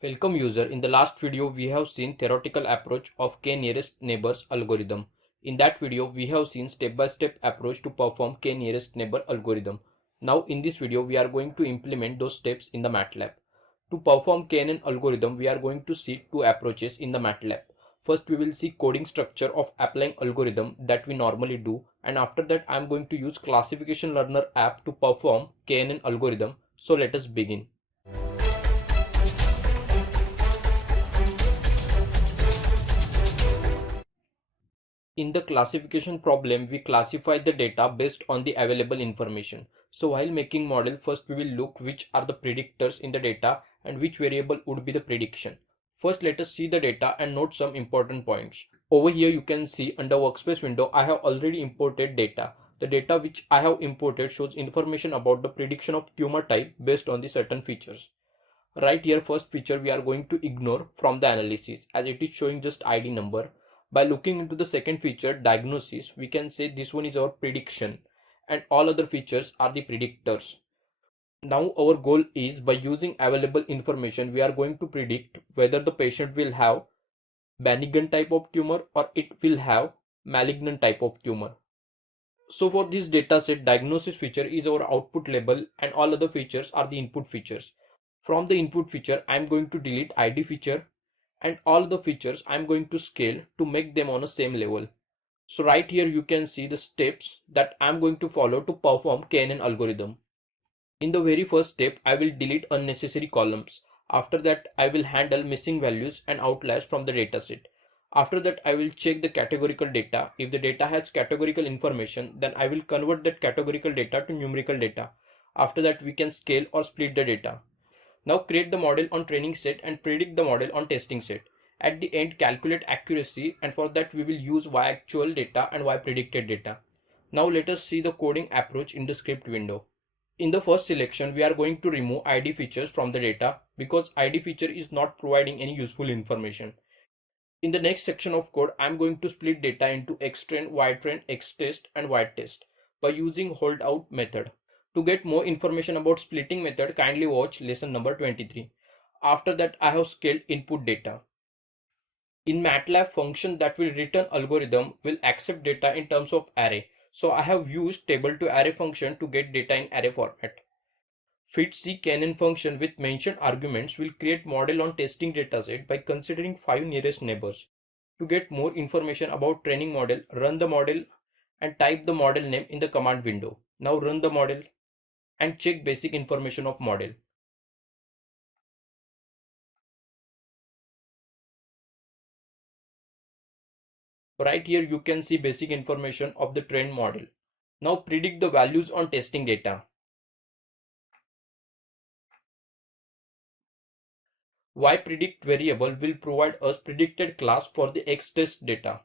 Welcome user. In the last video we have seen theoretical approach of k-nearest neighbors algorithm. In that video we have seen step-by-step approach to perform k-nearest neighbor algorithm. Now in this video we are going to implement those steps in the MATLAB. To perform KNN algorithm we are going to see two approaches in the MATLAB. First we will see coding structure of applying algorithm that we normally do, and after that I am going to use classification learner app to perform KNN algorithm. So let us begin. In the classification problem, we classify the data based on the available information. So while making model, first we will look which are the predictors in the data and which variable would be the prediction. First, let us see the data and note some important points. Over here you can see under workspace window, I have already imported data. The data which I have imported shows information about the prediction of tumor type based on the certain features. Right here, first feature we are going to ignore from the analysis as it is showing just ID number. By looking into the second feature, diagnosis, we can say this one is our prediction and all other features are the predictors. Now our goal is, by using available information, we are going to predict whether the patient will have benign type of tumor or it will have malignant type of tumor. So for this data set, diagnosis feature is our output label and all other features are the input features. From the input feature, I am going to delete ID feature and all the features I am going to scale to make them on the same level. So right here you can see the steps that I am going to follow to perform KNN algorithm. In the very first step, I will delete unnecessary columns. After that, I will handle missing values and outliers from the dataset. After that, I will check the categorical data. If the data has categorical information, then I will convert that categorical data to numerical data. After that, we can scale or split the data. Now create the model on training set and predict the model on testing set. At the end, calculate accuracy, and for that we will use y actual data and y predicted data. Now let us see the coding approach in the script window. In the first selection, we are going to remove ID features from the data because ID feature is not providing any useful information. In the next section of code, I am going to split data into xtrain, ytrain, xtest and ytest by using holdout method. To get more information about splitting method, kindly watch lesson number 23. After that, I have scaled input data. In MATLAB, function that will return algorithm will accept data in terms of array. So I have used table to array function to get data in array format. Fit-C-KNN function with mentioned arguments will create model on testing dataset by considering 5 nearest neighbors. To get more information about training model, run the model and type the model name in the command window. Now run the model and check basic information of model. Right here you can see basic information of the trained model. Now predict the values on testing data. YPredict variable will provide us predicted class for the xtest data.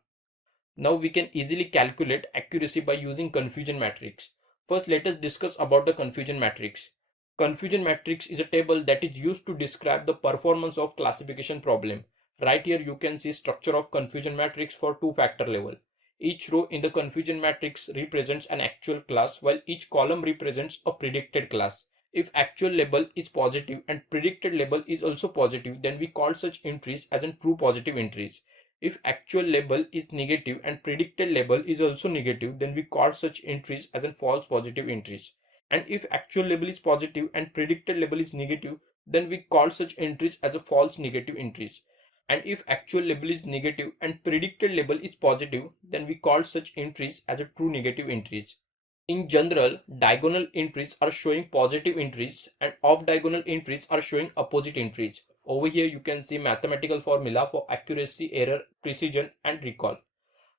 Now we can easily calculate accuracy by using confusion matrix. First, let us discuss about the confusion matrix. Confusion matrix is a table that is used to describe the performance of classification problem. Right here you can see structure of confusion matrix for two-factor level. Each row in the confusion matrix represents an actual class while each column represents a predicted class. If actual label is positive and predicted label is also positive, then we call such entries as a true positive entries. If actual label is negative and predicted label is also negative, then we call such entries as a false positive entries. And if actual label is positive and predicted label is negative, then we call such entries as a false negative entries. And if actual label is negative and predicted label is positive, then we call such entries as a true negative entries. In general, diagonal entries are showing positive entries and off-diagonal entries are showing opposite entries. Over here you can see mathematical formula for accuracy, error, precision and recall.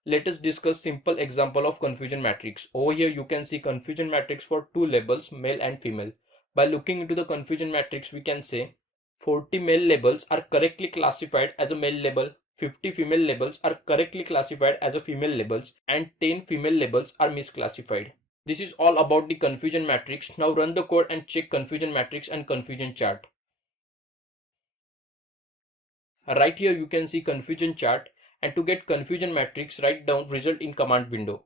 Let us discuss simple example of confusion matrix. Over here you can see confusion matrix for two labels, male and female. By looking into the confusion matrix, we can say 40 male labels are correctly classified as a male label, 50 female labels are correctly classified as a female labels, and 10 female labels are misclassified. This is all about the confusion matrix. Now run the code and check confusion matrix and confusion chart. Right here you can see confusion chart, and to get confusion matrix, write down result in command window.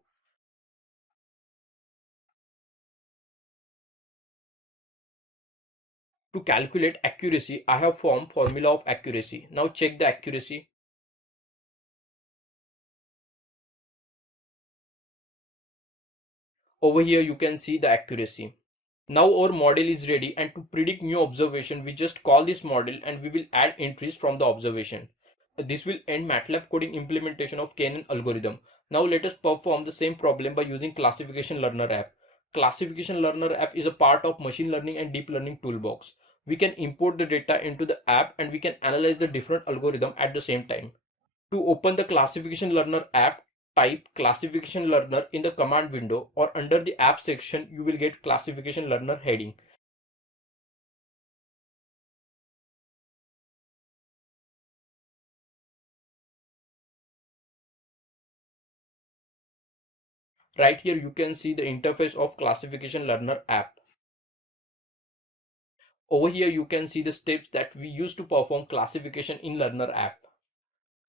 To calculate accuracy, I have formed formula of accuracy. Now check the accuracy. Over here you can see the accuracy. Now our model is ready, and to predict new observation, we just call this model and we will add entries from the observation. This will end MATLAB coding implementation of KNN algorithm. Now let us perform the same problem by using Classification Learner app. Classification Learner app is a part of machine learning and deep learning toolbox. We can import the data into the app and we can analyze the different algorithm at the same time. To open the Classification Learner app, type Classification Learner in the command window, or under the app section you will get Classification Learner heading. Right here you can see the interface of Classification Learner app. Over here you can see the steps that we use to perform classification in Learner app.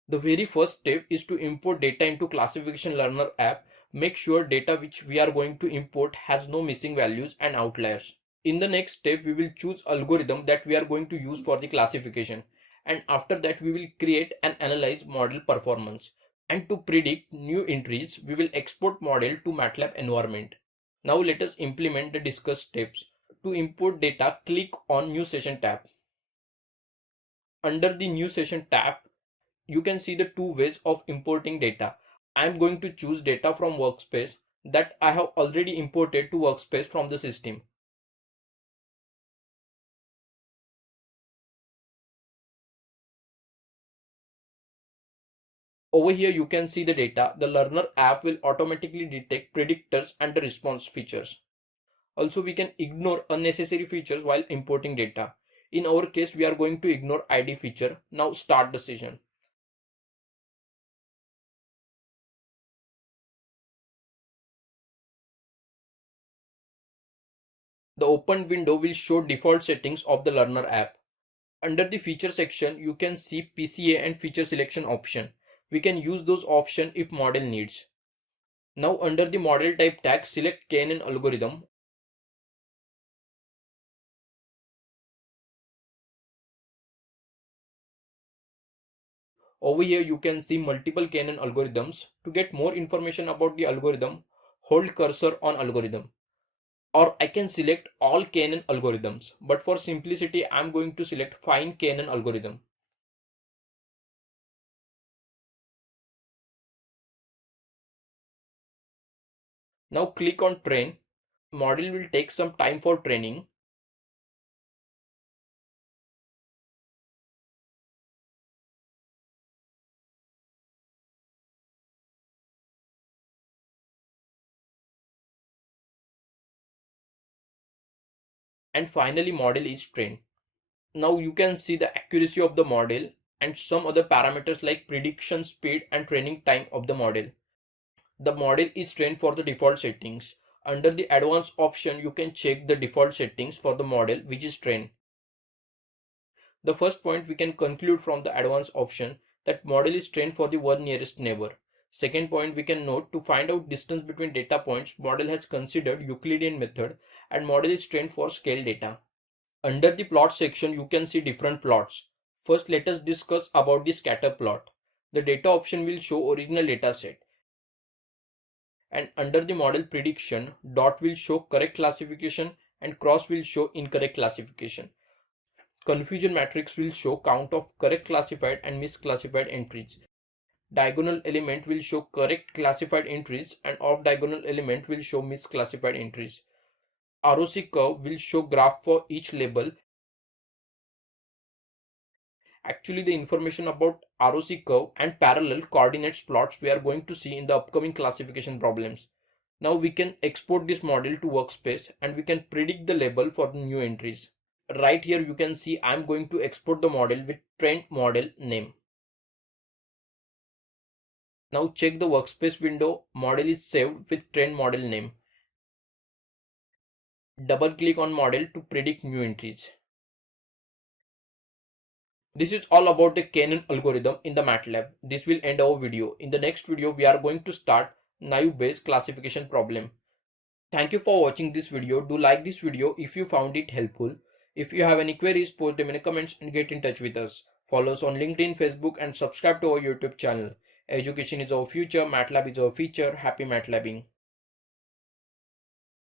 The very first step is to import data into Classification Learner app. Make sure data which we are going to import has no missing values and outliers. In the next step, we will choose algorithm that we are going to use for the classification. And after that, we will create and analyze model performance. And to predict new entries, we will export model to MATLAB environment. Now let us implement the discussed steps. To import data, click on New Session tab. Under the New Session tab, you can see the two ways of importing data. I am going to choose data from workspace that I have already imported to workspace from the system. Over here you can see the data. The Learner app will automatically detect predictors and the response features. Also, we can ignore unnecessary features while importing data. In our case, we are going to ignore ID feature. Now start the session. The open window will show default settings of the Learner app. Under the feature section, you can see PCA and feature selection option. We can use those options if model needs. Now under the model type tag, select KNN algorithm. Over here you can see multiple KNN algorithms. To get more information about the algorithm, hold cursor on algorithm. Or I can select all KNN algorithms, but for simplicity I am going to select fine KNN algorithm. Now click on train. Model will take some time for training. And finally model is trained. Now you can see the accuracy of the model and some other parameters like prediction speed and training time of the model. The model is trained for the default settings. Under the advanced option, you can check the default settings for the model which is trained. The first point we can conclude from the advanced option that model is trained for the one nearest neighbor. Second point we can note, to find out distance between data points, model has considered Euclidean method and model is trained for scale data. Under the plot section, you can see different plots. First, let us discuss about the scatter plot. The data option will show original data set. And under the model prediction, dot will show correct classification and cross will show incorrect classification. Confusion matrix will show count of correct classified and misclassified entries. Diagonal element will show correct classified entries and off diagonal element will show misclassified entries. ROC curve will show graph for each label. Actually, the information about ROC curve and parallel coordinates plots we are going to see in the upcoming classification problems. Now we can export this model to workspace and we can predict the label for the new entries. Right here you can see I'm going to export the model with trained model name. Now check the workspace window. Model is saved with trained model name. Double click on model to predict new entries. This is all about the KNN algorithm in the MATLAB. This will end our video. In the next video, we are going to start naive Bayes classification problem. Thank you for watching this video. Do like this video if you found it helpful. If you have any queries, post them in the comments and get in touch with us. Follow us on LinkedIn, Facebook, and subscribe to our YouTube channel. Education is our future, MATLAB is our future. Happy MATLABing.